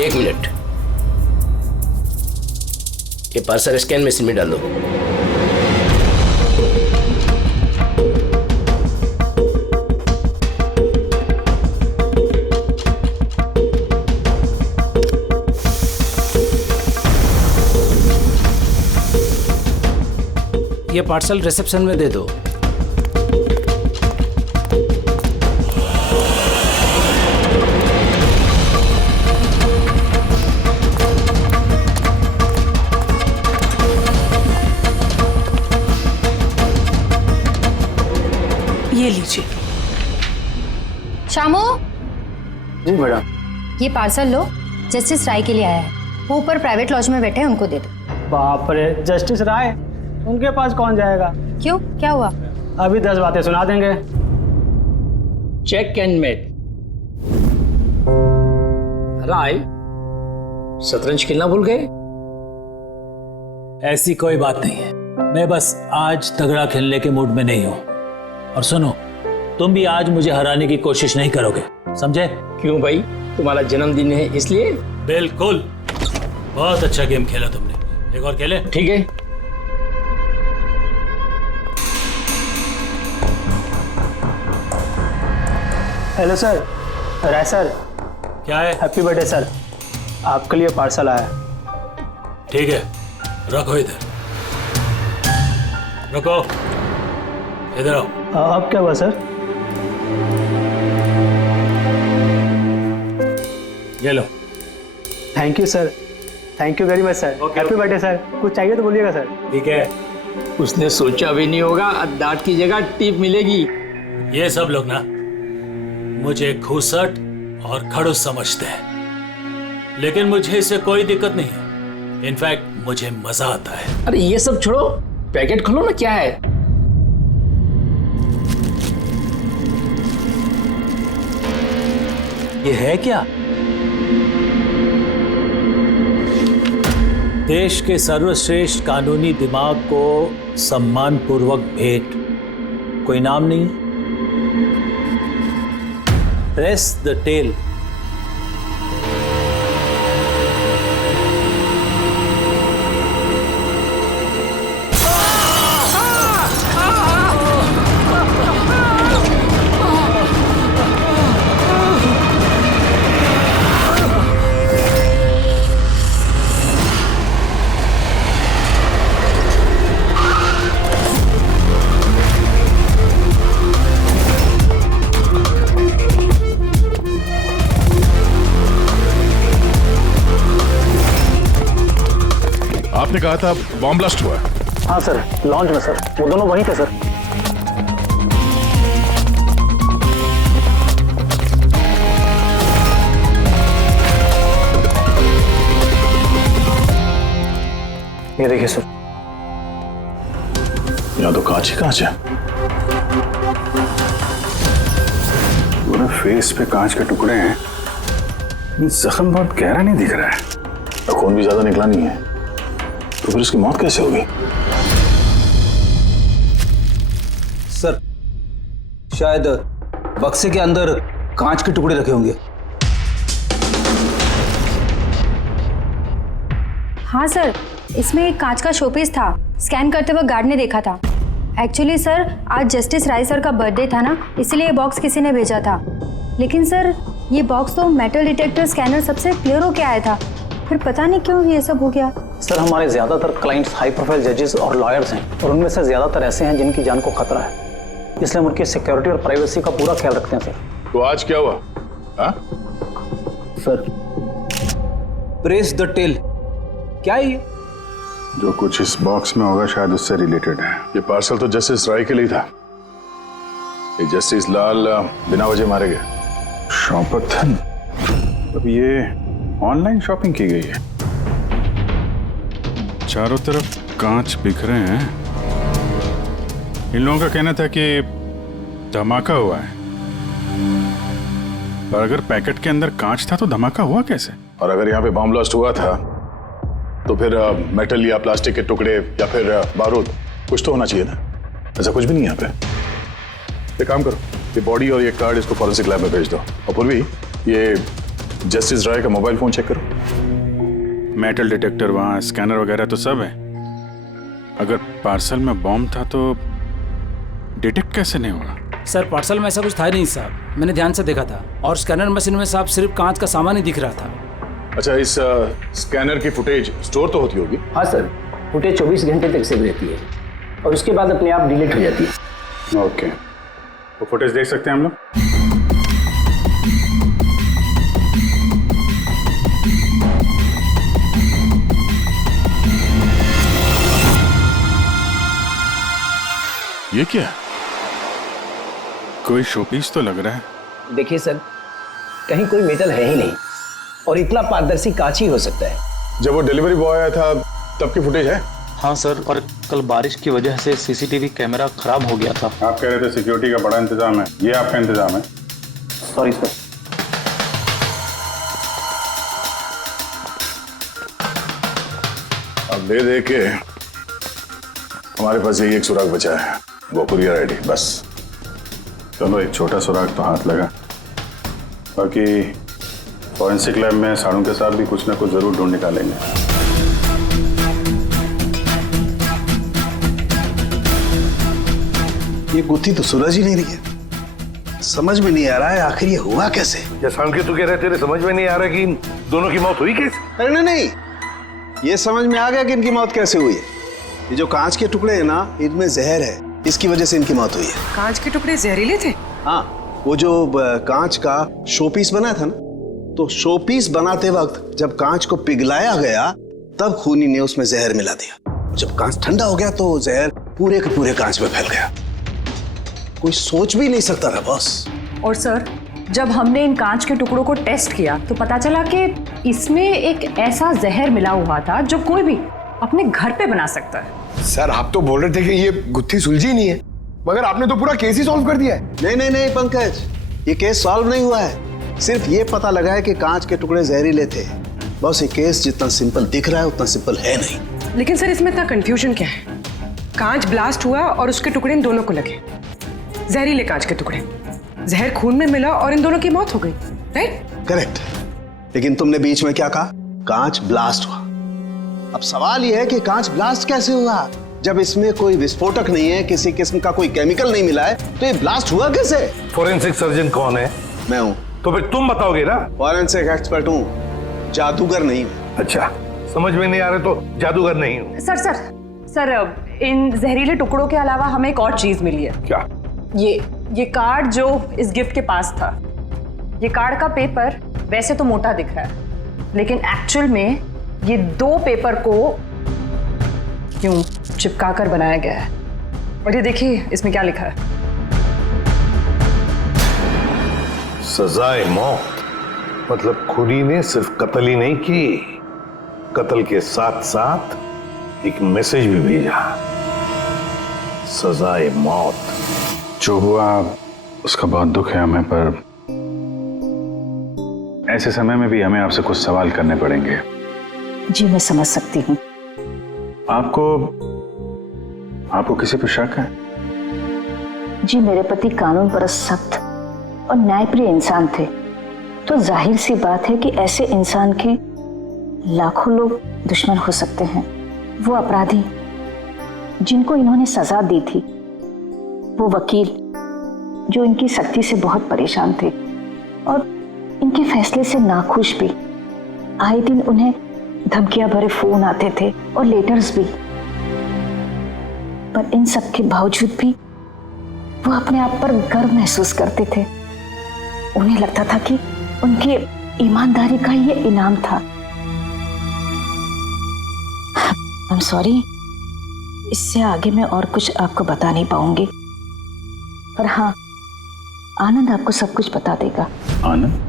एक मिनट, ये parcel scan machine में डाल दो। ये पार्सल रिसेप्शन में दे दो। ये लीजिए। शामू, जी मैडम। ये पार्सल लो, जस्टिस राय के लिए आया है। वो ऊपर प्राइवेट लॉज में बैठे हैं, उनको दे दो। बाप रे, जस्टिस राय, उनके पास कौन जाएगा? क्यों, क्या हुआ? अभी 10 बातें सुना देंगे। Check and met. राय, शतरंज खेलना भूल गए? ऐसी कोई बात नहीं है, मैं बस आज तगड़ा खेलने के मूड में नहीं हूं। और सुनो, तुम भी आज मुझे हराने की कोशिश नहीं करोगे, समझे? क्यों भाई, तुम्हारा जन्मदिन है इसलिए? बिल्कुल, बहुत अच्छा गेम खेला तुमने। एक और खेले? ठीक है। हेलो सर, राय सर। क्या है? हैप्पी बर्थडे सर, आपके लिए पार्सल आया। ठीक है, रखो इधर, रखो इधर आओ। अब क्या हुआ सर? ये लो। Thank you sir, thank you very much sir. Happy birthday sir. कुछ चाहिए तो बोलिएगा सर। ठीक है। उसने सोचा भी नहीं होगा डांट की जगह टिप मिलेगी। ये सब लोग ना मुझे घूसट और खड़ूस समझते हैं, लेकिन मुझे इससे कोई दिक्कत नहीं है। इनफैक्ट मुझे मजा आता है। अरे ये सब छोड़ो, पैकेट खोलो ना, क्या है? ये है क्या? देश के सर्वश्रेष्ठ कानूनी दिमाग को सम्मानपूर्वक भेंट। कोई नाम नहीं? Press the tell. आपने कहा था बॉम्ब ब्लास्ट हुआ? हाँ सर, लॉन्च में सर। वो दोनों वहीं थे सर। ये देखिए सर। यहाँ तो कांच ही कांच है, पूरे फेस पे कांच के टुकड़े हैं। जख्म बहुत गहरा नहीं दिख रहा है, खून भी ज्यादा निकला नहीं है, तो फिर इसकी मौत कैसे होगी? सर, शायद बक्से के अंदर कांच के टुकड़े रखे होंगे। हाँ सर, इसमें एक कांच का शोपीस था। स्कैन करते वक्त गार्ड ने देखा था। एक्चुअली सर, आज जस्टिस राय सर का बर्थडे था ना, इसलिए ये बॉक्स किसी ने भेजा था। लेकिन सर, ये बॉक्स तो मेटल डिटेक्टर स्कैनर सबसे क्लियर होके आया था, फिर पता नहीं क्यों ये सब हो गया। सर, हमारे ज्यादातर क्लाइंट्स हाई प्रोफाइल जजेस और लॉयर्स हैं, और उनमें से ज्यादातर ऐसे हैं जिनकी जान को खतरा है, इसलिए हम उनकी सिक्योरिटी और प्राइवेसी का पूरा ख्याल रखते हैं सर। तो आज क्या हुआ? हाँ? सर, प्रेस द टेल, क्या है ये? जो कुछ इस बॉक्स में होगा शायद उससे रिलेटेड है। ये पार्सल तो जस्टिस राय के लिए था। ये जस्टिस लाल बिना वजह मारे गए। शॉपथन, अब ये ऑनलाइन शॉपिंग की गई है। चारों तरफ कांच बिखरे हैं। इन लोगों का कहना था कि धमाका हुआ है, और अगर पैकेट के अंदर कांच था तो धमाका हुआ कैसे? और अगर यहाँ पे बॉम्ब ब्लास्ट हुआ था तो फिर मेटल या प्लास्टिक के टुकड़े या फिर बारूद, कुछ तो होना चाहिए ना। ऐसा कुछ भी नहीं है यहाँ पे। एक काम करो, ये बॉडी और ये कार्ड इसको फॉरेंसिक लैब में भेज दो। और पूर्वी, ये जस्टिस राय का मोबाइल फोन चेक करो। मेटल डिटेक्टर वहाँ, स्कैनर वगैरह तो सब है। अगर पार्सल में बॉम्ब था तो डिटेक्ट कैसे नहीं होगा? सर पार्सल में ऐसा कुछ था ही नहीं साहब, मैंने ध्यान से देखा था। और स्कैनर मशीन में साहब सिर्फ कांच का सामान ही दिख रहा था। अच्छा, इस स्कैनर की फुटेज स्टोर तो होती होगी? हाँ सर, फुटेज 24 घंटे तक सेव रहती है और उसके बाद अपने आप डिलीट हो जाती है। ओके, वो फुटेज देख सकते हैं हम लोग? ये क्या? कोई शोपीस तो लग रहा है। देखिए सर, कहीं कोई मेटल है ही नहीं और इतना पारदर्शी कांच ही हो सकता है। जब वो डिलीवरी बॉय आया था तब की फुटेज है? हाँ सर, और कल बारिश की वजह से सीसीटीवी कैमरा खराब हो गया था। आप कह रहे थे सिक्योरिटी का बड़ा इंतजाम है, ये आपका इंतजाम है? Sorry sir. अब दे के हमारे पास यही एक सुराग बचा है, वो कुरियर आईडी, बस। चलो एक छोटा सुराग तो हाथ लगा। बाकी फॉरेंसिक लैब में साड़ू के साथ भी कुछ ना कुछ जरूर ढूंढ निकालेंगे। ये गुत्थी तो सूरज ही नहीं रही है। समझ में नहीं आ रहा है आखिर ये हुआ कैसे। जैसा के तू कह रहे तेरे समझ में नहीं आ रहा कि इन दोनों की मौत हुई कैसे? अरे नहीं, ये समझ में आ गया कि इनकी मौत कैसे हुई है। ये जो कांच के टुकड़े हैं ना, इनमें जहर है, इसकी वजह से इनकी मौत हुई है। कांच के टुकड़े जहरीले थे? हाँ, वो जो कांच का शोपीस बना था ना, तो शोपीस बनाते वक्त जब कांच को पिघलाया गया तब खूनी ने उसमें जहर मिला दिया। जब कांच ठंडा हो गया तो जहर पूरे के पूरे कांच में फैल गया। कोई सोच भी नहीं सकता था बॉस। और सर, जब हमने इन कांच के टुकड़ों को टेस्ट किया तो पता चला कि इसमें एक ऐसा जहर मिला हुआ था जो कोई भी अपने घर पे बना सकता है। सर आप तो बोल रहे थे कि ये गुत्थी सुलझी नहीं है, मगर आपने तो पूरा केस ही सॉल्व कर दिया है। नहीं नहीं नहीं पंकज, ये केस सॉल्व नहीं हुआ है। सिर्फ ये पता लगा है कि कांच के टुकड़े जहरीले थे। बस ये केस जितना सिंपल दिख रहा है उतना सिंपल है नहीं। लेकिन सर इसमें इतना कंफ्यूजन क्या है? कांच ब्लास्ट हुआ और उसके टुकड़े इन दोनों को लगे, जहरीले कांच के टुकड़े, जहर खून में मिला और इन दोनों की मौत हो गई, राइट? करेक्ट। लेकिन तुमने बीच में क्या कहा? कांच ब्लास्ट हुआ। अब सवाल यह है कि कांच ब्लास्ट कैसे हुआ? जब इसमें कोई विस्फोटक नहीं है, किसी किस्म का कोई केमिकल नहीं मिला है, तो ये ब्लास्ट हुआ कैसे? फोरेंसिक सर्जन कौन है? मैं हूं। तो फिर तुम बताओगे ना। फॉरेंसिक एक्सपर्ट हूं, जादूगर नहीं हूं। अच्छा, समझ में नहीं आ रहा तो जादूगर नहीं हूं। सर इन जहरीले टुकड़ों के अलावा हमें एक और चीज मिली है। क्या? ये कार्ड जो इस गिफ्ट के पास था, ये कार्ड का पेपर वैसे तो मोटा दिख रहा है, लेकिन एक्चुअल में ये 2 पेपर को यूं चिपका कर बनाया गया है। और ये देखिए इसमें क्या लिखा है। सजाए मौत, मतलब खूनी ने सिर्फ कत्ल ही नहीं की, कत्ल के साथ साथ एक मैसेज भी भेजा, सजाए मौत। जो हुआ उसका बहुत दुख है हमें, पर ऐसे समय में भी हमें आपसे कुछ सवाल करने पड़ेंगे। जी मैं समझ सकती हूँ। आपको किसी पर शक है? जी मेरे पति कानून पर सख्त और न्यायप्रिय इंसान थे, तो जाहिर सी बात है कि ऐसे इंसान के लाखों लोग दुश्मन हो सकते हैं। वो अपराधी जिनको इन्होंने सजा दी थी, वो वकील जो इनकी सख्ती से बहुत परेशान थे और इनके फैसले से नाखुश भी। आए दिन उन्हें धमकियां भरे फोन आते थे और लेटर्स भी, पर इन सब के बावजूद भी वो अपने आप पर गर्व महसूस करते थे। उन्हें लगता था कि उनकी ईमानदारी का ये इनाम था। आई एम सॉरी, इससे आगे मैं और कुछ आपको बता नहीं पाऊंगी, पर हाँ, आनंद आपको सब कुछ बता देगा। आनंद?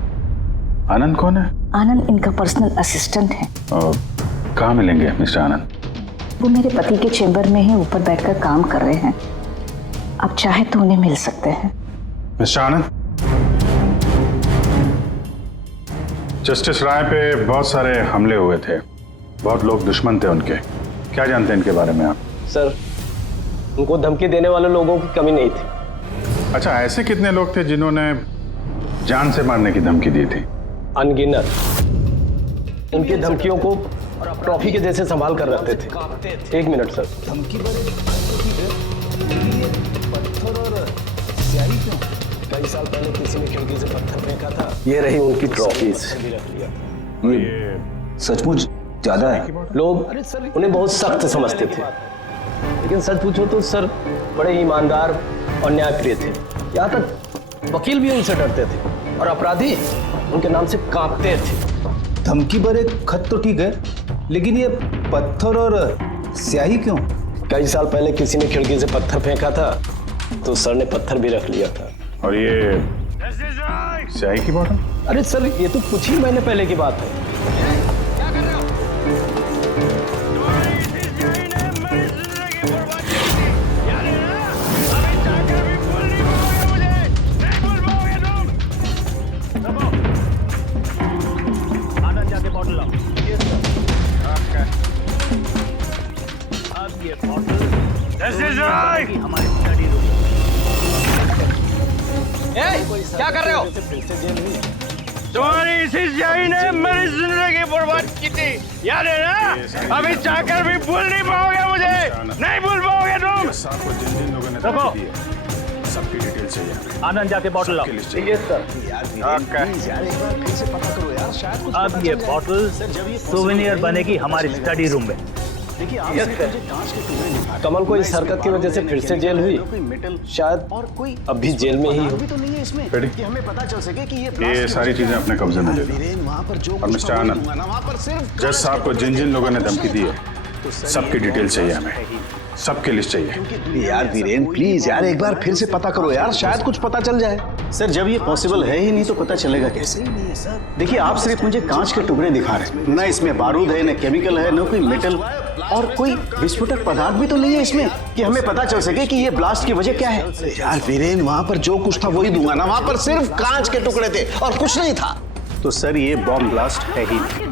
आनंद कौन है? आनंद इनका पर्सनल असिस्टेंट है। कहाँ मिलेंगे मिस्टर आनंद? वो मेरे पति के चेंबर में ही ऊपर बैठकर काम कर रहे हैं, आप चाहे तो उन्हें मिल सकते हैं। मिस्टर आनंद, जस्टिस राय पे बहुत सारे हमले हुए थे, बहुत लोग दुश्मन थे उनके, क्या जानते हैं इनके बारे में आप? सर, उनको धमकी देने वाले लोगों की कमी नहीं थी। अच्छा, ऐसे कितने लोग थे जिन्होंने जान से मारने की धमकी दी थी? अनगिनत उनकी धमकियों को ट्रॉफी के जैसे संभाल कर रखते थे। एक मिनट सर। धमकी पत्थर और स्याही क्यों? कई साल पहले किसी ने खिड़की से पत्थर फेंका था। ये रही उनकी ट्रॉफीज। ये सचमुच ज्यादा है। लोग उन्हें बहुत सख्त समझते थे, लेकिन सच पूछो तो सर बड़े ईमानदार और न्यायप्रिय थे। यहाँ तक वकील भी उनसे डरते थे और अपराधी उनके नाम से कांपते थे। धमकी भरे खत तो ठीक है, लेकिन ये पत्थर और स्याही क्यों? कई साल पहले किसी ने खिड़की से पत्थर फेंका था तो सर ने पत्थर भी रख लिया था। और ये स्याही की बॉटल? अरे सर ये तो कुछ ही महीने पहले की बात है। क्या कर रहे हो? तुम्हारी इसी स्याही ने मेरी जिंदगी बर्बाद की थी, याद है ना? अभी चाहकर भी भूल नहीं पाओगे मुझे, नहीं भूल पाओगे तुम। जिन लोगों ने रखो सबकी डिटेल चाहिए। आनंद जाके बॉटल लाओ। अब ये बॉटल सोवेनियर बनेगी हमारी स्टडी रूम में। कमल को इस हरकत की वजह से फिर से जेल हुई, शायद अब भी जेल में ही हो। ये सारी चीजें अपने कब्जे में ले लो। और मिस्टर आनंद, जज साहब को जिन जिन लोगों ने धमकी दी है सबकी डिटेल चाहिए हमें, सबकी लिस्ट चाहिए। यार वीरेन प्लीज यार एक बार फिर से पता करो यार, शायद कुछ पता चल जाए। सर जब ये पॉसिबल है ही नहीं तो पता चलेगा कैसे? देखिए आप सिर्फ मुझे कांच के टुकड़े दिखा रहे हैं, ना इसमें बारूद है, ना केमिकल है, ना कोई मेटल और कोई विस्फोटक पदार्थ भी तो नहीं है इसमें कि हमें पता चल सके कि ये ब्लास्ट की वजह क्या है। यार वीरेन वहां पर जो कुछ था वही दूंगा ना, वहां पर सिर्फ कांच के टुकड़े थे और कुछ नहीं था। तो सर ये बॉम्ब ब्लास्ट है ही नहीं,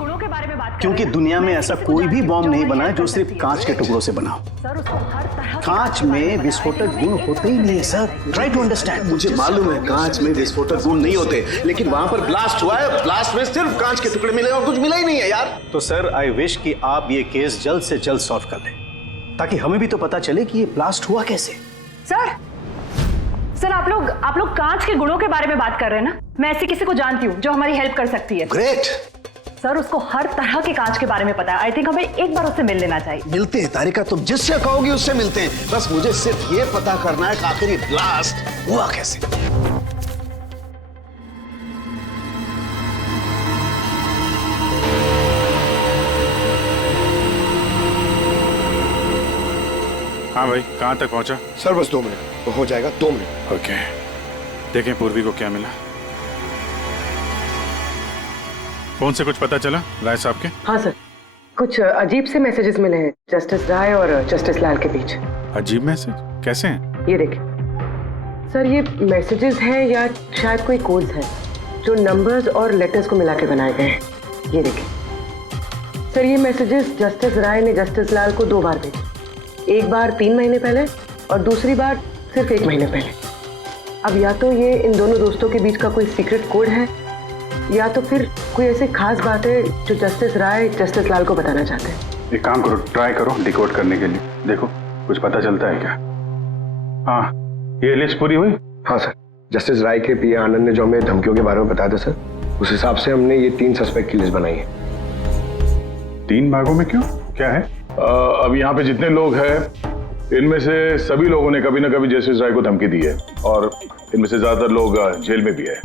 क्योंकि दुनिया में ऐसा कोई भी बॉम्ब नहीं बना है जो सिर्फ कांच के टुकड़ों से बना हो। कांच में विस्फोटक गुण होते ही नहीं है सर, ट्राई टू अंडरस्टैंड। मुझे मालूम है कांच में विस्फोटक गुण नहीं होते, लेकिन वहां पर ब्लास्ट हुआ है, ब्लास्ट में सिर्फ कांच के टुकड़े मिले और कुछ मिला ही नहीं है यार। तो सर आई विश कि आप ये केस जल्द से जल्द सॉल्व कर लें, ताकि हमें भी तो पता चले कि ये ब्लास्ट हुआ कैसे। सर आप लोग कांच के गुणों के बारे में बात कर रहे हैं ना? मैं ऐसी किसी को जानती हूँ जो हमारी हेल्प कर सकती है। ग्रेट सर उसको हर तरह के कांच के बारे में पता है। आई थिंक हमें एक बार उससे मिल लेना चाहिए। मिलते हैं तारिका, तुम जिससे कहोगी उससे मिलते हैं। बस मुझे सिर्फ ये पता करना है कि आखिर ये ब्लास्ट हुआ कैसे। हाँ भाई, कहाँ तक पहुँचा? सर बस 2 मिनट तो हो जाएगा, 2 मिनट। ओके, देखें पूर्वी को क्या मिला। फोन से कुछ पता चला राय साहब के? हाँ सर, कुछ अजीब से मैसेजेस मिले हैं जस्टिस राय और जस्टिस लाल के बीच। अजीब मैसेज? कैसे हैं? ये देखिए सर, ये मैसेजेस हैं या शायद कोई कोड्स हैं जो नंबर्स और लेटर्स को मिला के बनाए गए हैं। ये देखिए सर, ये मैसेजेस जस्टिस राय ने जस्टिस लाल को 2 बार भेजे, एक बार 3 महीने पहले और दूसरी बार सिर्फ 1 महीने पहले। अब या तो ये इन दोनों दोस्तों के बीच का कोई सीक्रेट कोड है या तो फिर कोई ऐसी खास बात है जो जस्टिस राय जस्टिस लाल को बताना चाहते हैं। एक काम करो, ट्राई करो डिकोड करने के लिए, देखो कुछ पता चलता है क्या। हाँ, ये लिस्ट पूरी हुई? हाँ सर, जस्टिस राय के पीए आनंद ने जो हमें धमकियों के बारे में बताया था सर, उस हिसाब से हमने ये 3 सस्पेक्ट की लिस्ट बनाई है। 3 भागों में क्यों, क्या है? अब यहाँ पे जितने लोग हैं इनमें से सभी लोगों ने कभी ना कभी जस्टिस राय को धमकी दी है और इनमें से ज्यादातर लोग जेल में भी है।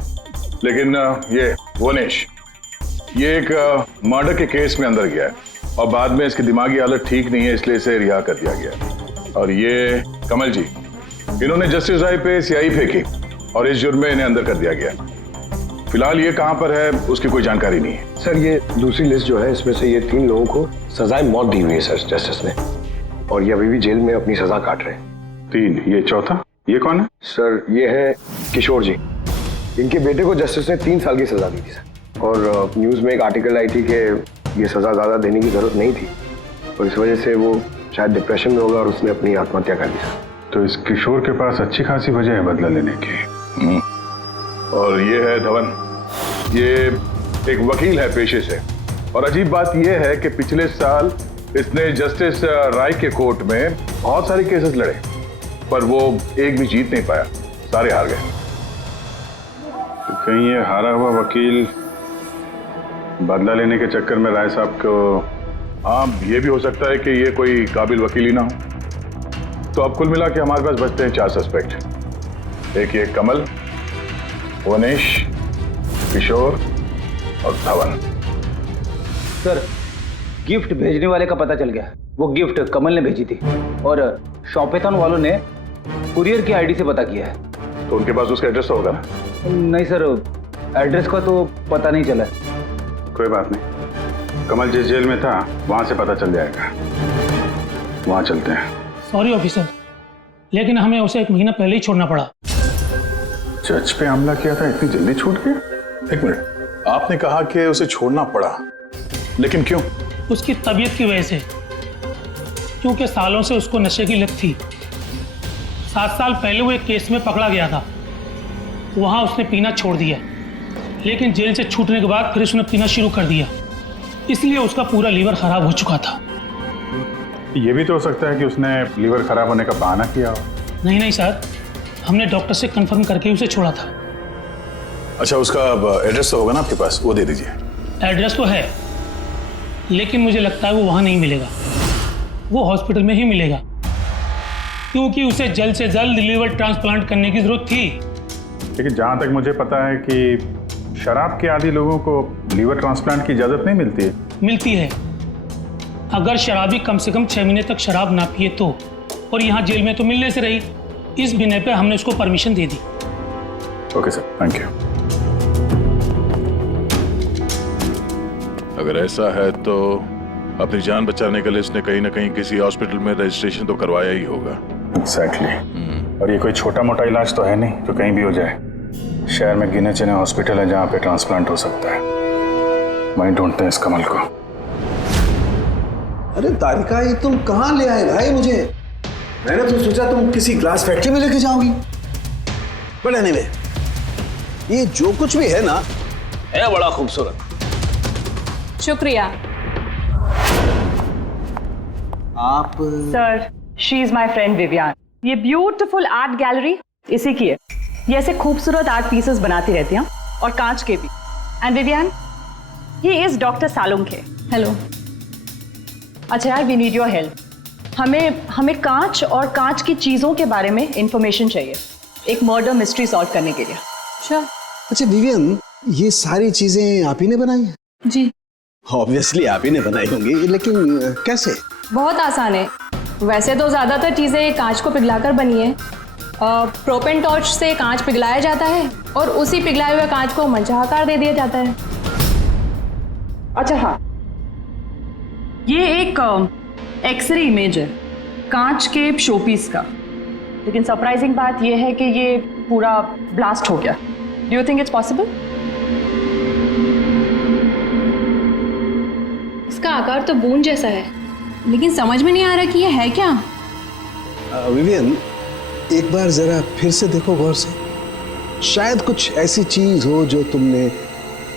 लेकिन ये वनेश, ये एक मर्डर के केस में अंदर गया है और बाद में इसकी दिमागी हालत ठीक नहीं है, इसलिए इसे रिहा कर दिया गया। और ये कमल जी, इन्होंने जस्टिस राय पे स्याही फेंकी और इस जुर्म में इन्हें अंदर कर दिया गया। फिलहाल ये कहाँ पर है उसकी कोई जानकारी नहीं है। सर ये दूसरी लिस्ट जो है इसमें से ये 3 लोगों को सजाए मौत दी हुई है सर जस्टिस ने, और ये अभी भी जेल में अपनी सजा काट रहे हैं। 3, ये चौथा, ये कौन है? सर ये है किशोर जी, इनके बेटे को जस्टिस ने 3 साल की सजा दी थी सर, और न्यूज़ में एक आर्टिकल आई थी कि ये सजा ज़्यादा देने की जरूरत नहीं थी और इस वजह से वो शायद डिप्रेशन में होगा और उसने अपनी आत्महत्या कर दी सर। तो इस किशोर के पास अच्छी खासी वजह है बदला लेने की। और ये है धवन, ये एक वकील है पेशे से, और अजीब बात यह है कि पिछले साल इसने जस्टिस राय के कोर्ट में बहुत सारे केसेस लड़े, पर वो एक भी जीत नहीं पाया, सारे हार गए। तो कहीं ये हारा हुआ वकील बदला लेने के चक्कर में राय साहब को, हाँ ये भी हो सकता है कि ये कोई काबिल वकील ही ना हो। तो अब कुल मिला के हमारे पास बचते हैं 4 सस्पेक्ट। एक ये कमल, वनेश, किशोर और धवन। सर, गिफ्ट भेजने वाले का पता चल गया। वो गिफ्ट कमल ने भेजी थी और शॉपेथॉन वालों ने कुरियर की आईडी से पता किया है। तो उनके पास उसका एड्रेस तो होगा ना? नहीं सर, एड्रेस का तो पता नहीं चला। कोई बात नहीं, कमल जिस जेल में था वहां से पता चल जाएगा, वहां चलते हैं। सॉरी ऑफिसर, लेकिन हमें उसे 1 महीना पहले ही छोड़ना पड़ा। जज पे हमला किया था, इतनी जल्दी छूट गया? एक मिनट, आपने कहा कि उसे छोड़ना पड़ा, लेकिन क्यों? उसकी तबीयत की वजह से, क्योंकि सालों से उसको नशे की लत थी। 7 साल पहले वो एक केस में पकड़ा गया था, वहां उसने पीना छोड़ दिया, लेकिन जेल से छूटने के बाद फिर उसने पीना शुरू कर दिया, इसलिए उसका पूरा लीवर खराब हो चुका था। ये भी तो हो सकता है कि उसने लीवर खराब होने का बहाना किया हो। नहीं नहीं सर, हमने डॉक्टर से कंफर्म करके उसे छोड़ा था। अच्छा, उसका एड्रेस तो होगा ना आपके पास, वो दे दीजिए। एड्रेस तो है, लेकिन मुझे लगता है वो वहां नहीं मिलेगा, वो हॉस्पिटल में ही मिलेगा, क्योंकि उसे जल्द से जल्द लीवर ट्रांसप्लांट करने की जरूरत थी। लेकिन जहां तक मुझे पता है कि शराब के आदी लोगों को लीवर ट्रांसप्लांट की इजाजत नहीं मिलती है। मिलती है, अगर शराबी कम से कम 6 महीने तक शराब ना पिए तो, और यहाँ जेल में तो मिलने से रही, इस बिना पे हमने उसको permission they the. Okay sir, thank you. अगर ऐसा है तो अपनी जान बचाने के लिए उसने कहीं ना कहीं किसी हॉस्पिटल में रजिस्ट्रेशन तो करवाया ही होगा। एग्जैक्टली। और ये कोई छोटा मोटा इलाज तो है नहीं जो कहीं भी हो जाए। शहर में गिने चुने हॉस्पिटल है जहाँ पे ट्रांसप्लांट हो सकता है, वहीं ढूंढते हैं इस कमल को। अरे तारिका, ये तुम कहाँ ले आए भाई मुझे? मैंने तो सोचा तुम किसी ग्लास फैक्ट्री में लेके जाओगी। बट एनीवे, ये जो कुछ भी है ना, है बड़ा खूबसूरत। शुक्रिया। आप sir, she is my friend Vivian. ये ब्यूटीफुल आर्ट गैलरी इसी की है। ये ऐसे खूबसूरत आर्ट पीसेस बनाती रहती हैं, और कांच के भी। And Vivian, he is doctor Salunkhe. Hello. अच्छा यार, वी नीड योर हेल्प। हमें कांच और कांच की चीजों के बारे में इंफॉर्मेशन चाहिए, एक मर्डर मिस्ट्री सॉल्व करने के लिए। अच्छा विवियन, ये सारी चीजें आप ही ने बनाई हैं? जी। ऑब्वियसली आप ही ने बनाई होंगी, लेकिन कैसे? बहुत आसान है। वैसे तो ज्यादातर चीजें कांच को पिघलाकर बनी है। प्रोपेन टॉर्च से कांच पिघलाया जाता है और उसी पिघलाए हुए कांच को मनचाहा आकार दे दिया जाता है। अच्छा हाँ, ये एक एक्सरे इमेज है कांच के शोपीस का, लेकिन सरप्राइजिंग बात यह है कि ये पूरा ब्लास्ट हो गया। Do you think it's possible? इसका आकार तो बूंद जैसा है, लेकिन समझ में नहीं आ रहा कि ये है क्या। विवियन, एक बार जरा फिर से देखो गौर से, शायद कुछ ऐसी चीज हो जो तुमने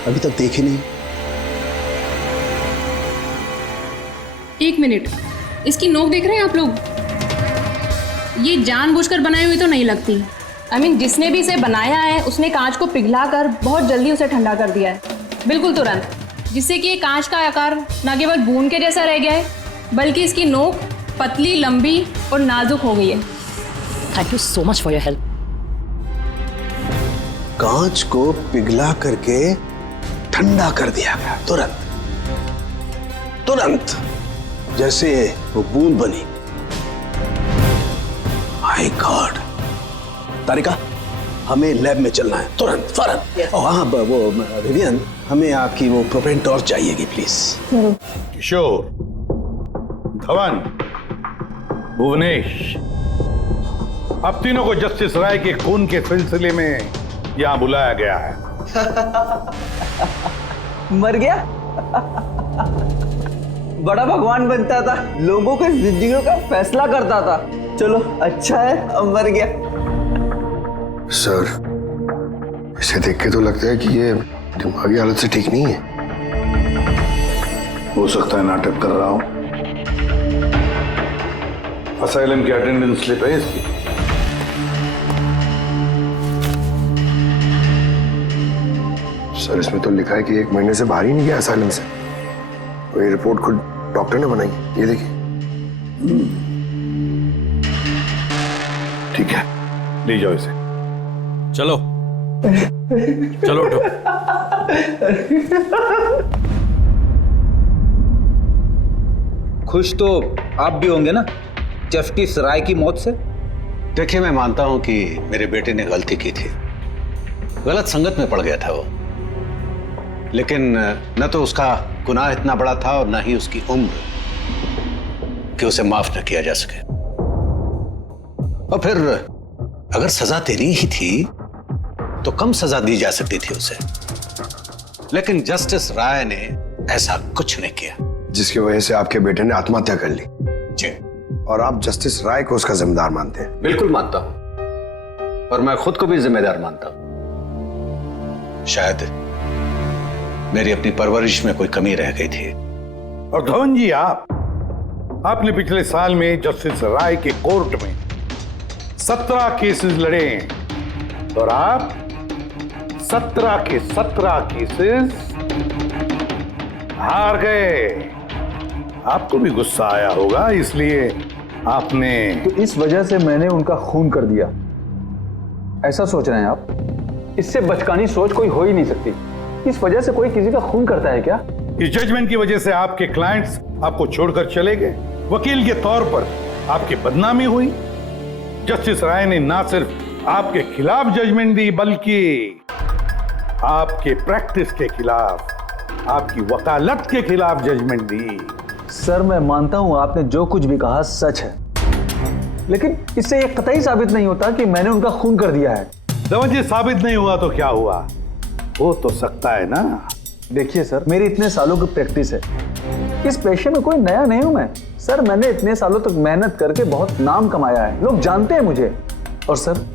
अभी तक देखी नहीं। एक मिनट, इसकी नोक देख रहे हैं आप लोग? ये जानबूझकर बनाई हुई तो नहीं लगती। I mean, जिसने भी इसे बनाया है उसने कांच को पिघलाकर बहुत जल्दी उसे ठंडा कर दिया है, बिल्कुल तुरंत, जिससे कि ये कांच का आकार न केवल बूंद के जैसा रह गया है, बल्कि इसकी नोक पतली, लंबी और नाजुक हो गई है। Thank you so much for your help. कांच को पिघला करके ठंडा कर दिया गया, तुरंत तुरंत, जैसे वो बूंद बनी। My God. तारिका, हमें लैब में चलना है तुरंत, फौरन। और हाँ, वो विवियन, हमें आपकी वो प्रोपेन टॉर्च चाहिएगी प्लीज। किशोर, धवन, भुवनेश, अब तीनों को जस्टिस राय के खून के सिलसिले में यहां बुलाया गया है। मर गया? बड़ा भगवान बनता था, लोगों के जिंदगियों का फैसला करता था। चलो अच्छा है, अब मर गया। सर, इसे देख के तो लगता है कि ये दिमागी हालत से ठीक नहीं है। हो सकता है नाटक कर रहा हूं। असाइलम की अटेंडेंस स्लिप है इसकी। सर इसमें तो लिखा है कि 1 महीने से बाहर ही नहीं गया असाइलम से। और ये रिपोर्ट खुद डॉक्टर ने बनाई, ये देखिए। ठीक है, ले जाओ इसे। चलो चलो उठो। खुश तो आप भी होंगे ना जस्टिस राय की मौत से? देखिए, मैं मानता हूं कि मेरे बेटे ने गलती की थी, गलत संगत में पड़ गया था वो, लेकिन न तो उसका गुनाह इतना बड़ा था और न ही उसकी उम्र कि उसे माफ न किया जा सके। और फिर अगर सजा देनी ही थी तो कम सजा दी जा सकती थी उसे, लेकिन जस्टिस राय ने ऐसा कुछ नहीं किया, जिसकी वजह से आपके बेटे ने आत्महत्या कर ली। जी। और आप जस्टिस राय को उसका जिम्मेदार मानते हैं? बिल्कुल मानता हूं, और मैं खुद को भी जिम्मेदार मानता हूं। शायद मेरी अपनी परवरिश में कोई कमी रह गई थी। और धवन जी, आपने पिछले साल में जस्टिस राय के कोर्ट में 17 केसेस लड़े हैं और आप 17 के 17 केसेस हार गए। आपको भी गुस्सा आया होगा, इसलिए आपने तो इस वजह से मैंने उनका खून कर दिया, ऐसा सोच रहे हैं आप? इससे बचकानी सोच कोई हो ही नहीं सकती। इस वजह से कोई किसी का खून करता है क्या? इस जजमेंट की वजह से आपके क्लाइंट्स आपको छोड़कर चले गए, वकील के तौर पर आपकी बदनामी हुई। जस्टिस राय ने ना सिर्फ आपके खिलाफ जजमेंट दी, बल्कि आपके प्रैक्टिस के खिलाफ, आपकी वकालत के खिलाफ जजमेंट दी। सर, मैं मानता हूं आपने जो कुछ भी कहा सच है, लेकिन इससे यह कतई साबित नहीं होता कि मैंने उनका खून कर दिया है। धवन जी, साबित नहीं हुआ तो क्या हुआ? हो तो सकता है ना। देखिए सर, मेरी इतने सालों की प्रैक्टिस है, इस पेशे में कोई नया नहीं हूं मैं। सर, मैंने इतने सालों तक मेहनत करके बहुत नाम कमाया है, लोग जानते हैं मुझे। और सर,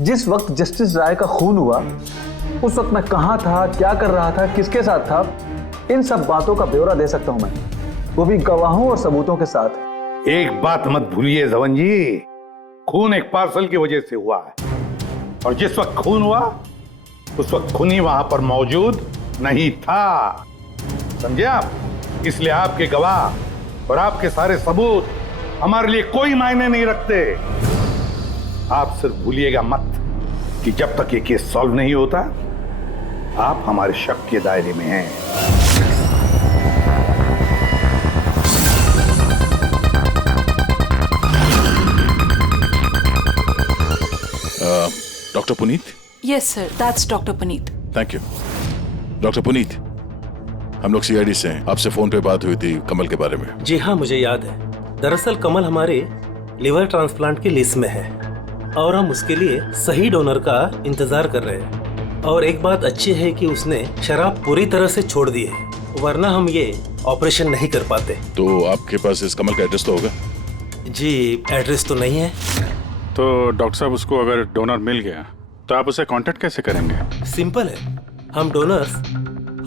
जिस वक्त जस्टिस राय का खून हुआ उस वक्त मैं कहां था, क्या कर रहा था, किसके साथ था, इन सब बातों का ब्यौरा दे सकता हूं मैं, वो भी गवाहों और सबूतों के साथ। एक बात मत भूलिए धवन जी, खून एक पार्सल की वजह से हुआ है, और जिस वक्त खून हुआ उस वक्त खूनी वहां पर मौजूद नहीं था, समझे आप? इसलिए आपके गवाह और आपके सारे सबूत हमारे लिए कोई मायने नहीं रखते। आप सिर्फ भूलिएगा मत कि जब तक ये केस सॉल्व नहीं होता आप हमारे शक के दायरे में हैं। Doctor Puneet? Yes sir, that's doctor Puneet. Thank you. Doctor Puneet, हम लोग सीआईडी से हैं, आपसे फोन पे बात हुई थी कमल के बारे में। जी हाँ, मुझे याद है। दरअसल कमल हमारे लिवर ट्रांसप्लांट की लिस्ट में है और हम उसके लिए सही डोनर का इंतजार कर रहे हैं। और एक बात अच्छी है कि उसने शराब पूरी तरह से छोड़ दी है, वरना हम ये ऑपरेशन नहीं कर पाते। तो आपके पास इस कमल का एड्रेस तो होगा? जी, एड्रेस तो नहीं है। तो डॉक्टर साहब, उसको अगर डोनर मिल गया तो आप उसे कांटेक्ट कैसे करेंगे? सिंपल है, हम डोनर्स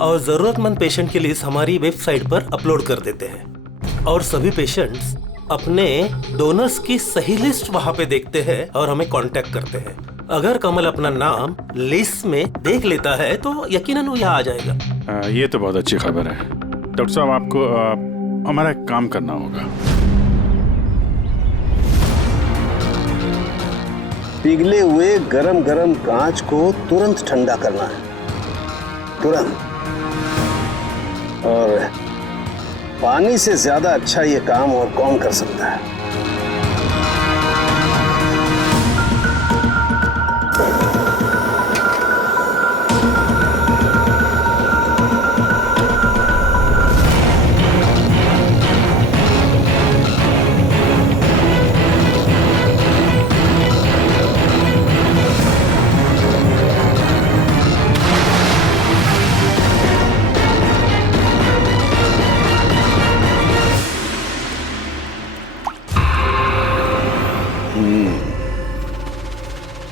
और जरूरतमंद पेशेंट की लिस्ट हमारी वेबसाइट पर अपलोड कर देते हैं और सभी पेशेंट्स अपने डोनर्स की सही लिस्ट वहां पे देखते हैं और हमें कांटेक्ट करते हैं। अगर कमल अपना नाम लिस्ट में देख लेता है तो यकीनन वो यहाँ आ जाएगा। ये तो बहुत अच्छी खबर है। डॉक्टर साहब, आपको हमारा एक काम करना होगा। पिघले हुए गरम गरम कांच को तुरंत ठंडा करना है, तुरंत। और पानी से ज्यादा अच्छा ये काम और कौन कर सकता है?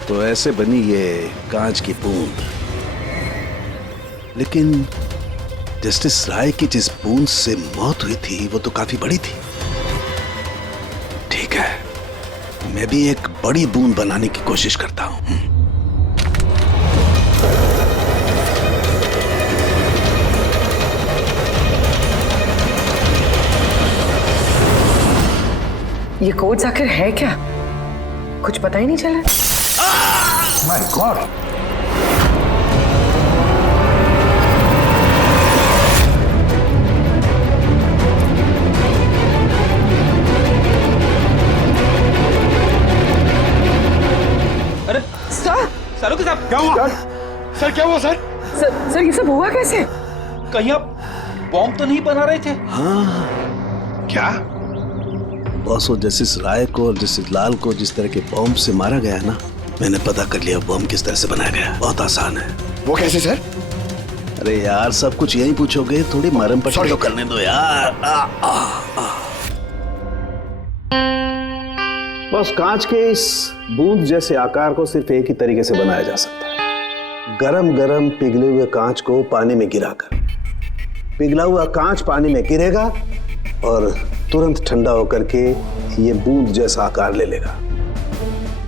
तो ऐसे बनी ये कांच की बूंद। लेकिन जस्टिस राय की जिस बूंद से मौत हुई थी वो तो काफी बड़ी थी। ठीक है, मैं भी एक बड़ी बूंद बनाने की कोशिश करता हूं। ये कोड्स आखिर है क्या? कुछ पता ही नहीं चला। My God! अरे सर, सालू के साहब क्या हुआ? सर क्या हुआ सर? सर ये सब हुआ कैसे? कहीं आप बॉम्ब तो नहीं बना रहे थे? हाँ, क्या बॉस, वो जस्टिस राय को और जस्टिस लाल को जिस तरह के बॉम्ब से मारा गया ना, मैंने पता कर लिया बॉम्ब किस तरह से बनाया गया। बहुत आसान है। वो कैसे सर? अरे यार, सब कुछ यही पूछोगे, थोड़ी मरम पट्टी तो करने दो यार। बस कांच के इस बूंद जैसे आकार को सिर्फ एक ही तरीके से बनाया जा सकता है, गरम गरम पिघले हुए कांच को पानी में गिराकर। पिघला हुआ कांच पानी में गिरेगा और तुरंत ठंडा होकर के ये बूंद जैसा आकार ले लेगा।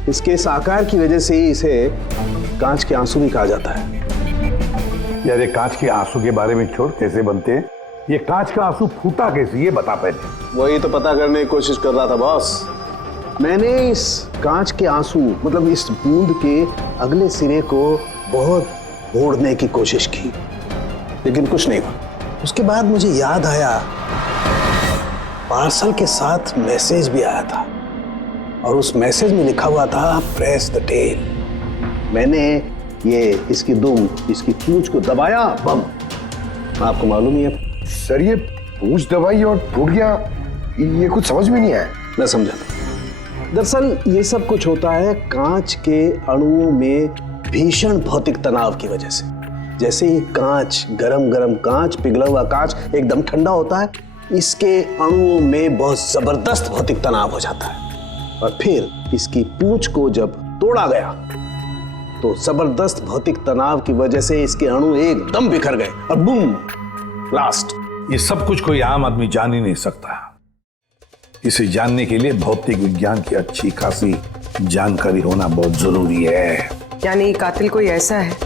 इसके इस आकार की वजह से ही इसे कांच के आंसू भी कहा जाता है। यार ये कांच के आंसू के बारे में छोड़, कैसे बनते हैं? ये कांच का आंसू फूटा कैसे, ये बता पहले। वही तो पता करने की कोशिश कर रहा था बॉस। मैंने इस कांच के आंसू मतलब इस बूंद के अगले सिरे को बहुत मोड़ने की कोशिश की, लेकिन कुछ नहीं हुआ। उसके बाद मुझे याद आया, पार्सल के साथ मैसेज भी आया था और उस मैसेज में लिखा हुआ था प्रेस द टेल। मैंने ये इसकी दुम, इसकी पूंछ को दबाया, बम। आपको मालूम ही है सर, ये पूंछ दबाई और टूट गया, ये कुछ समझ में नहीं आया। मैं समझा। दरअसल ये सब कुछ होता है कांच के अणुओं में भीषण भौतिक तनाव की वजह से। जैसे ही कांच, गरम गरम कांच, पिघला हुआ कांच एकदम ठंडा होता है, इसके अणुओं में बहुत जबरदस्त भौतिक तनाव हो जाता है और फिर इसकी पूंछ को जब तोड़ा गया तो जबरदस्त भौतिक तनाव की वजह से इसके अणु एकदम बिखर गए और बूम, ब्लास्ट। ये सब कुछ कोई आम आदमी जान ही नहीं सकता। इसे जानने के लिए भौतिक विज्ञान की अच्छी खासी जानकारी होना बहुत जरूरी है। यानी कातिल कोई ऐसा है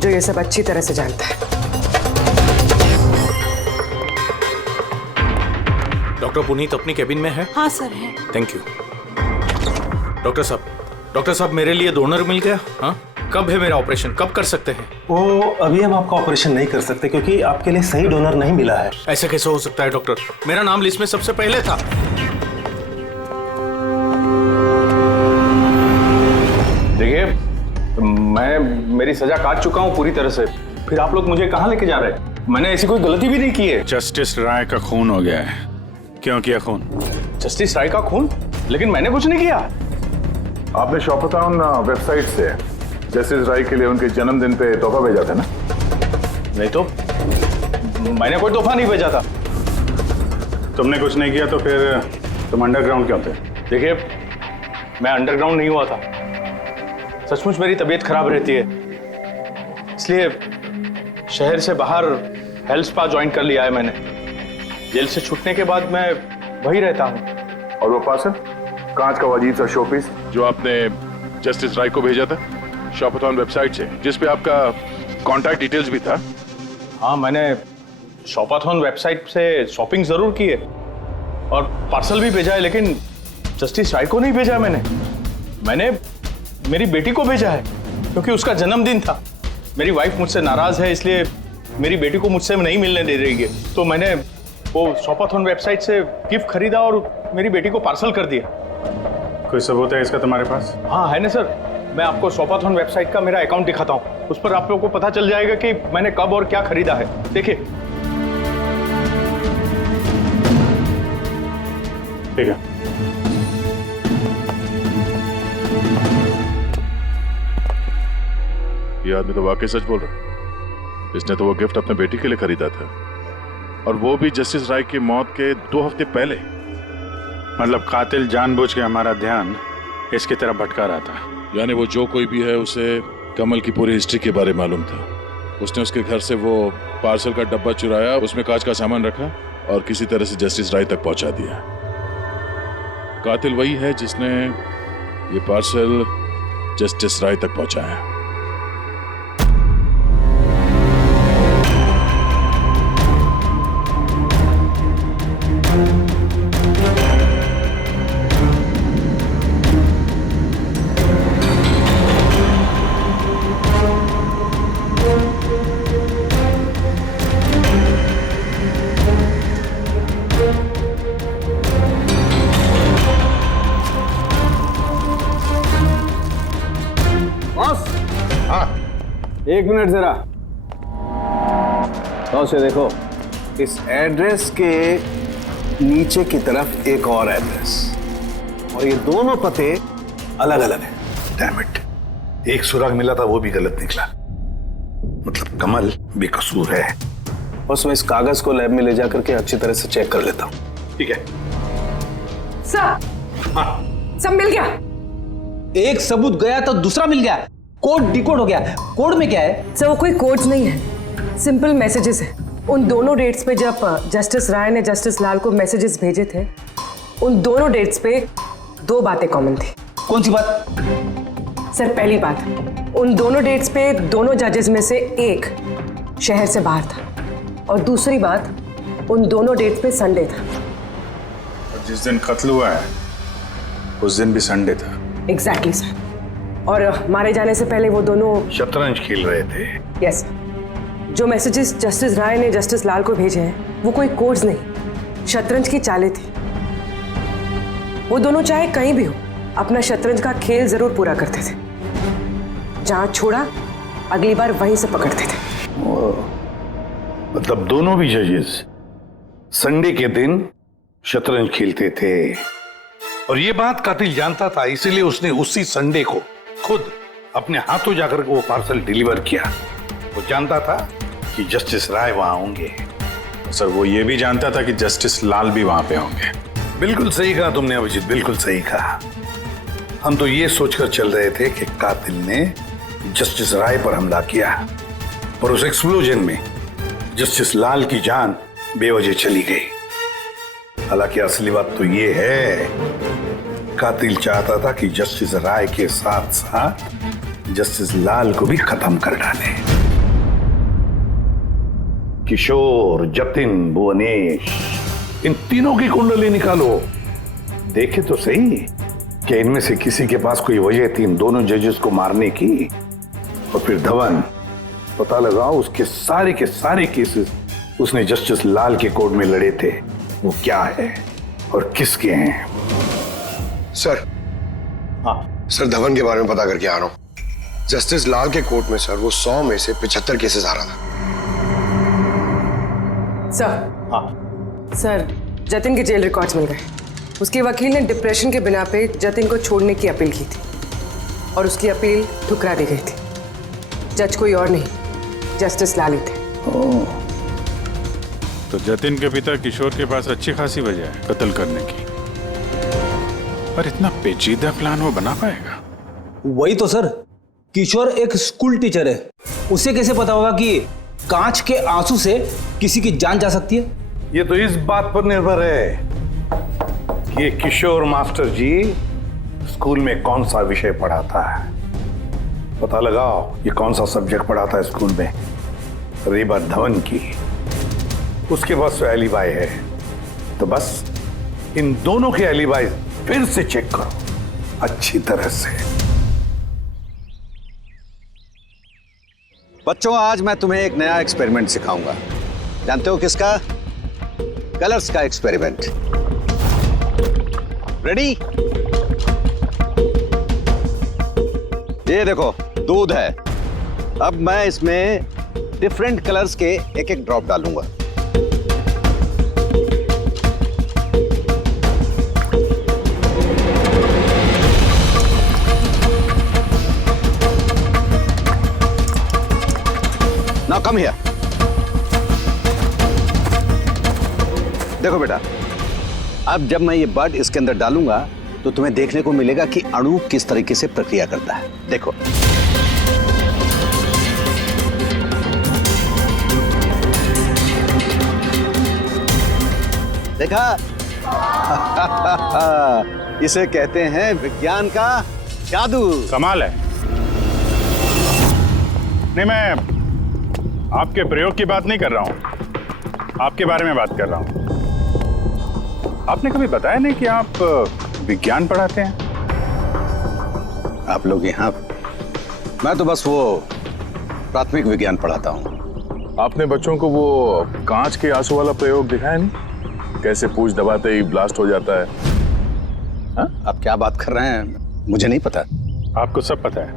जो ये सब अच्छी तरह से जानता है। डॉक्टर पुनीत अपनी केबिन में है? हाँ सर है। Thank you. डॉक्टर साहब मेरे लिए डोनर मिल गया? हाँ, कब है मेरा ऑपरेशन, कब कर सकते हैं? वो अभी हम आपका ऑपरेशन नहीं कर सकते क्योंकि आपके लिए सही डोनर नहीं मिला है। ऐसे कैसे हो सकता है डॉक्टर? मेरा नाम लिस्ट में सबसे पहले था। देखिए, मेरी सजा काट चुका हूँ पूरी तरह से, फिर आप लोग मुझे कहाँ लेके जा रहे हैं? मैंने ऐसी कोई गलती भी नहीं की है। जस्टिस राय का खून हो गया है। क्यों किया खून? जस्टिस राय का खून? लेकिन मैंने कुछ नहीं किया। आपने शॉपथॉन वेबसाइट से जस्टिस राय के लिए उनके जन्मदिन पे तोहफा भेजा था ना? नहीं तो मैंने कोई तोहफा नहीं भेजा था। तुमने कुछ नहीं किया तो फिर तुम अंडरग्राउंड क्यों थे? देखिए, मैं अंडरग्राउंड नहीं हुआ था। सचमुच मेरी तबीयत खराब रहती है, इसलिए शहर से बाहर हेल्थ स्पा ज्वाइन कर लिया है मैंने। जेल से छूटने के बाद मैं वही रहता हूँ। और वो पार्सल, कांच का अजीब सा शोपीस जो आपने जस्टिस राय को भेजा था शॉपथॉन वेबसाइट से, जिसपे आपका कॉन्टैक्ट डिटेल्स भी था। हाँ, मैंने शॉपथॉन वेबसाइट से शॉपिंग जरूर की है और पार्सल भी भेजा है, लेकिन जस्टिस राय को नहीं भेजा मैंने मेरी बेटी को भेजा है क्योंकि उसका जन्मदिन था। मेरी वाइफ मुझसे नाराज है, इसलिए मेरी बेटी को मुझसे नहीं मिलने दे रही है, तो मैंने वो शॉपथॉन वेबसाइट से गिफ्ट खरीदा और मेरी बेटी को पार्सल कर दिया। कोई सबूत है इसका तुम्हारे पास? हाँ है ना सर, मैं आपको शॉपथॉन वेबसाइट का मेरा अकाउंट दिखाता हूँ, उस पर आप लोगों को पता चल जाएगा कि मैंने कब और क्या खरीदा है। देखिए। ठीक है। ये आदमी तो वाकई सच बोल रहा। इसने तो वो गिफ्ट अपने बेटी के लिए खरीदा था, और वो भी जस्टिस राय की मौत के 2 हफ्ते पहले। मतलब कातिल जानबूझ के हमारा ध्यान इसकी तरफ भटका रहा था। यानी वो जो कोई भी है, उसे कमल की पूरी हिस्ट्री के बारे में मालूम था। उसने उसके घर से वो पार्सल का डब्बा चुराया, उसमें कांच का सामान रखा और किसी तरह से जस्टिस राय तक पहुंचा दिया। कातिल वही है जिसने ये पार्सल जस्टिस राय तक पहुंचाया। एक मिनट जरा तो से देखो, इस एड्रेस के नीचे की तरफ एक और एड्रेस, और ये दोनों पते अलग अलग हैं। डैम इट, एक सुराग मिला था वो भी गलत निकला। मतलब कमल बेकसूर है। बस मैं इस कागज को लैब में ले जाकर के अच्छी तरह से चेक कर लेता हूं। ठीक है सर। सब मिल गया। एक सबूत गया तो दूसरा मिल गया, कोड डिकोड हो गया। कोड में क्या है? सर वो कोई कोड्स नहीं है, सिंपल मैसेजेस है। उन दोनों डेट्स पे जब जस्टिस राय ने जस्टिस लाल को मैसेजेस भेजे थे, उन दोनों डेट्स पे दो बातें कॉमन थी। कौन सी बात? सर पहली बात, उन दोनों डेट्स पे दोनों जजेस में से एक शहर से बाहर था, और दूसरी बात, उन दोनों डेट्स पे संडे था। और जिस दिन कत्ल हुआ है उस दिन भी संडे था। Exactly sir. और मारे जाने से पहले वो दोनों शतरंज खेल रहे थे। यस। जो मैसेजेस जस्टिस राय ने जस्टिस लाल को भेजे हैं वो कोई कोड्स नहीं, शतरंज की चालें थी। वो दोनों चाहे कहीं भी हो अपना शतरंज का खेल जरूर पूरा करते थे। जहां छोड़ा अगली बार वहीं से पकड़ते थे। मतलब दोनों भी जजेस संडे के दिन शतरंज खेलते थे, और ये बात कातिल जानता था, इसीलिए उसने उसी संडे को खुद अपने हाथों जाकर के वो पार्सल डिलीवर किया। वो जानता था कि जस्टिस राय वहां होंगे। सर वो ये भी जानता था कि जस्टिस लाल भी वहां पे होंगे। बिल्कुल सही कहा तुमने अभिजीत, बिल्कुल सही कहा। हम तो ये सोचकर चल रहे थे कि कातिल ने जस्टिस राय पर हमला किया, पर उस एक्सप्लोजन में जस्टिस लाल की जान बेवजह चली गई। हालांकि असली बात तो ये है, कातिल चाहता था कि जस्टिस राय के साथ साथ जस्टिस लाल को भी खत्म कर डाले। किशोर, जतिन, भुवनेश, इन तीनों की कुंडली निकालो, देखे तो सही कि इनमें से किसी के पास कोई वजह थी इन दोनों जजेस को मारने की। और फिर धवन, पता लगाओ उसके सारे के सारे केसेस उसने जस्टिस लाल के कोर्ट में लड़े थे, वो क्या है और किसके हैं। सर, हाँ सर, धवन के बारे में पता करके आ रहा हूं। जस्टिस लाल के कोर्ट में सर वो 100 में से 75 केसेस आ रहा था। सर, हाँ सर, जतिन के जेल रिकॉर्ड्स मिल गए। उसके वकील ने डिप्रेशन के बिना पे जतिन को छोड़ने की अपील की थी, और उसकी अपील ठुकरा दी गई थी। जज कोई और नहीं, जस्टिस लाल ही थे। तो जतिन के पिता किशोर के पास अच्छी खासी वजह है कत्ल करने की, पर इतना पेचीदा प्लान वो बना पाएगा? वही तो सर, किशोर एक स्कूल टीचर है, उसे कैसे पता होगा कि कांच के आंसू से किसी की जान जा सकती है? ये तो इस बात पर निर्भर है कि ये किशोर मास्टर जी स्कूल में कौन सा विषय पढ़ाता है। पता लगाओ ये कौन सा सब्जेक्ट पढ़ाता है स्कूल में। रही बात धवन की, उसके पास तो एलिबाई है, तो बस इन दोनों के एलिबाई फिर से चेक करो अच्छी तरह से। बच्चों, आज मैं तुम्हें एक नया एक्सपेरिमेंट सिखाऊंगा। जानते हो किसका? कलर्स का एक्सपेरिमेंट। रेडी? ये देखो, दूध है। अब मैं इसमें डिफरेंट कलर्स के एक एक ड्रॉप डालूंगा। Now come here. देखो बेटा, अब जब मैं ये बर्ड इसके अंदर डालूंगा तो तुम्हें देखने को मिलेगा कि अणु किस तरीके से प्रक्रिया करता है। देखो, देखा? इसे कहते हैं विज्ञान का जादू। कमाल है। नहीं, मैं आपके प्रयोग की बात नहीं कर रहा हूं, आपके बारे में बात कर रहा हूं। आपने कभी बताया नहीं कि आप विज्ञान पढ़ाते हैं? आप लोग यहाँ, मैं तो बस वो प्राथमिक विज्ञान पढ़ाता हूँ। आपने बच्चों को वो कांच के आंसू वाला प्रयोग दिखाया नहीं? कैसे पूछ दबाते ही ब्लास्ट हो जाता है। हाँ? आप क्या बात कर रहे हैं? मुझे नहीं पता। आपको सब पता है।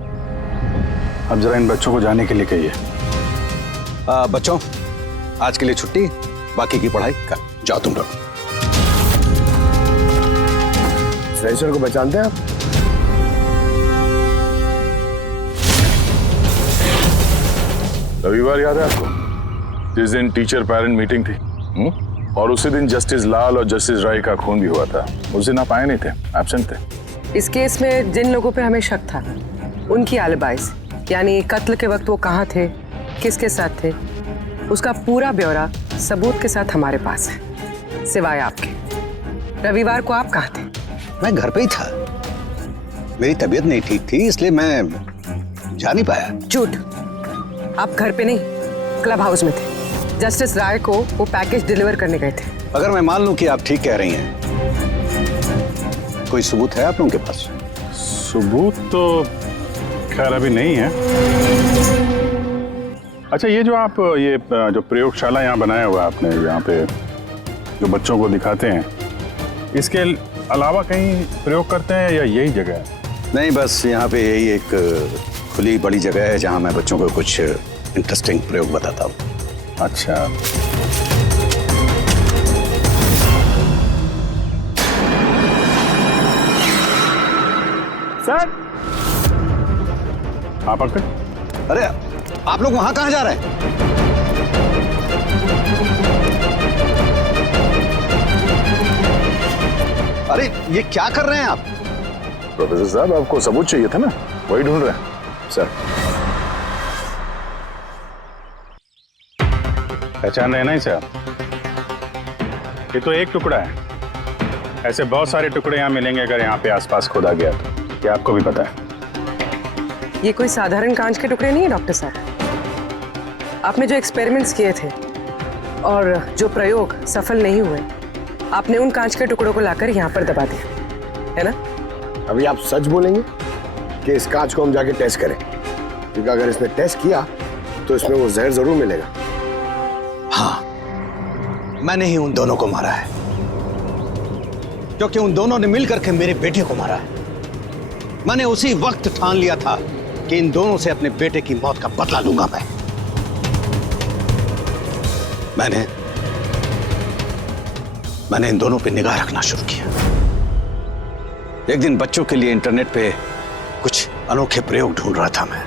अब जरा इन बच्चों को जाने के लिए कहिए। बच्चों, आज के लिए छुट्टी, बाकी की पढ़ाई कर जाओ तुम लोग। सर को पहचानते हैं आप? रविवार याद है आपको, जिस दिन टीचर पेरेंट मीटिंग थी? और उसी दिन जस्टिस लाल और जस्टिस राय का खून भी हुआ था। उस दिन आप आए नहीं थे, एब्सेंट थे। इस केस में जिन लोगों पे हमें शक था उनकी एलिबाइज, यानी कत्ल के वक्त वो कहाँ थे, किसके साथ थे, उसका पूरा ब्यौरा सबूत के साथ हमारे पास है, सिवाय आपके। रविवार को आप कहाँ थे? मैं घर पे ही था। मेरी तबीयत नहीं ठीक थी, इसलिए मैं जा नहीं पाया। झूठ। आप घर पे नहीं, क्लब हाउस में थे। जस्टिस राय को वो पैकेज डिलीवर करने गए थे। अगर मैं मान लूं कि आप ठीक कह रही हैं, कोई सबूत है आप लोगों के पास? सबूत तो खैर अभी नहीं है। अच्छा, ये जो आप ये जो प्रयोगशाला यहाँ बनाया हुआ आपने, यहाँ पे जो बच्चों को दिखाते हैं, इसके अलावा कहीं प्रयोग करते हैं या यही जगह है? नहीं, बस यहाँ पे यही एक खुली बड़ी जगह है जहाँ मैं बच्चों को कुछ इंटरेस्टिंग प्रयोग बताता हूँ। अच्छा, सर आप अंकल? अरे आप लोग वहां कहाँ जा रहे हैं? अरे ये क्या कर रहे हैं आप? प्रोफेसर साहब, आपको सबूत चाहिए था ना, वही ढूंढ रहे हैं। सर, पहचान रहे ना इसे आप? ये तो एक टुकड़ा है, ऐसे बहुत सारे टुकड़े यहाँ मिलेंगे अगर यहाँ पे आसपास खोदा गया तो। क्या आपको भी पता है? ये कोई साधारण कांच के टुकड़े नहीं है डॉक्टर साहब। आपने जो एक्सपेरिमेंट्स किए थे और जो प्रयोग सफल नहीं हुए, आपने उन कांच के टुकड़ों को लाकर यहाँ पर दबा दिया, है ना? अभी आप सच बोलेंगे कि इस कांच को हम जाके टेस्ट करें? क्योंकि अगर इसने टेस्ट किया तो इसमें वो जहर जरूर मिलेगा। हाँ, मैंने ही उन दोनों को मारा है, क्योंकि उन दोनों ने मिलकर के मेरे बेटे को मारा है। मैंने उसी वक्त ठान लिया था कि इन दोनों से अपने बेटे की मौत का बदला लूंगा मैं। मैंने इन दोनों पे निगाह रखना शुरू किया। एक दिन बच्चों के लिए इंटरनेट पे कुछ अनोखे प्रयोग ढूंढ रहा था मैं,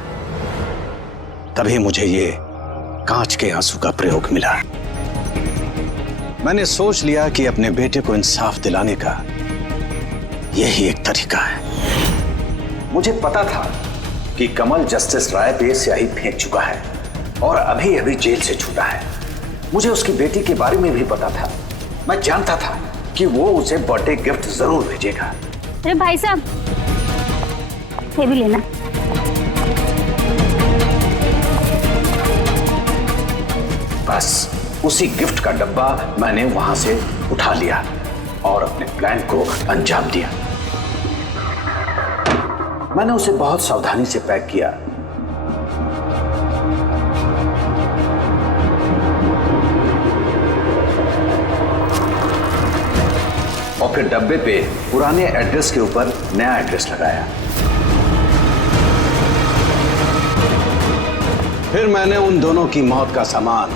तभी मुझे ये कांच के आंसू का प्रयोग मिला। मैंने सोच लिया कि अपने बेटे को इंसाफ दिलाने का यही एक तरीका है। मुझे पता था कि कमल जस्टिस राय पे स्याही फेंक चुका है और अभी अभी जेल से छूटा है। मुझे उसकी बेटी के बारे में भी पता था। मैं जानता था कि वो उसे बर्थडे गिफ्ट जरूर भेजेगा। अरे भाई साहब, ये भी लेना। बस उसी गिफ्ट का डब्बा मैंने वहां से उठा लिया और अपने प्लान को अंजाम दिया। मैंने उसे बहुत सावधानी से पैक किया। और फिर डब्बे पे पुराने एड्रेस के ऊपर नया एड्रेस लगाया। फिर मैंने उन दोनों की मौत का सामान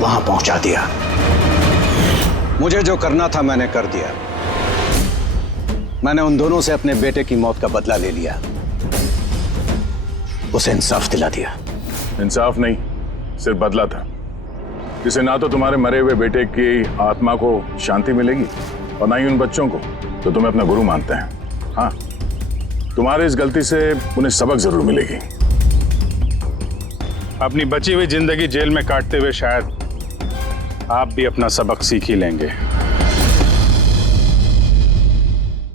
वहां पहुंचा दिया। मुझे जो करना था मैंने कर दिया। मैंने उन दोनों से अपने बेटे की मौत का बदला ले लिया, उसे इंसाफ दिला दिया। इंसाफ नहीं, सिर्फ बदला था, जिसे ना तो तुम्हारे मरे हुए बेटे की आत्मा को शांति मिलेगी और ना ही उन बच्चों को जो तुम्हें अपना गुरु मानते हैं। हाँ, तुम्हारे इस गलती से उन्हें सबक जरूर मिलेगी। अपनी बची हुई जिंदगी जेल में काटते हुए शायद आप भी अपना सबक सीख ही लेंगे।